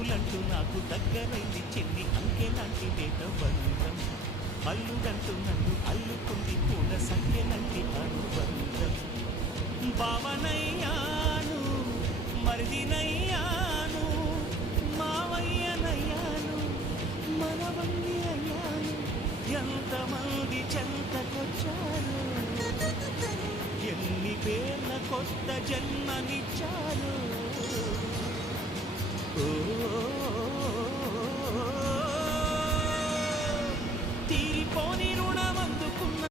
దిక్కులంటూ నాకు దగ్గరైంది చెల్లి అంకెలాంటి లేత బంధం అల్లుడంటూ నన్ను అల్లుకుంది పూల సంఖ్యలాంటి అనుబంధం భావనయ్యాను మరిదినయ్యాను మావయ్యనయ్యాను మనవల్లి అయ్యాను ఎంతమంది చెంతకొచ్చారు ఎన్ని పేర్ల కొత్త జన్మనిచ్చారు తీరిపోని రుణమందుకున్న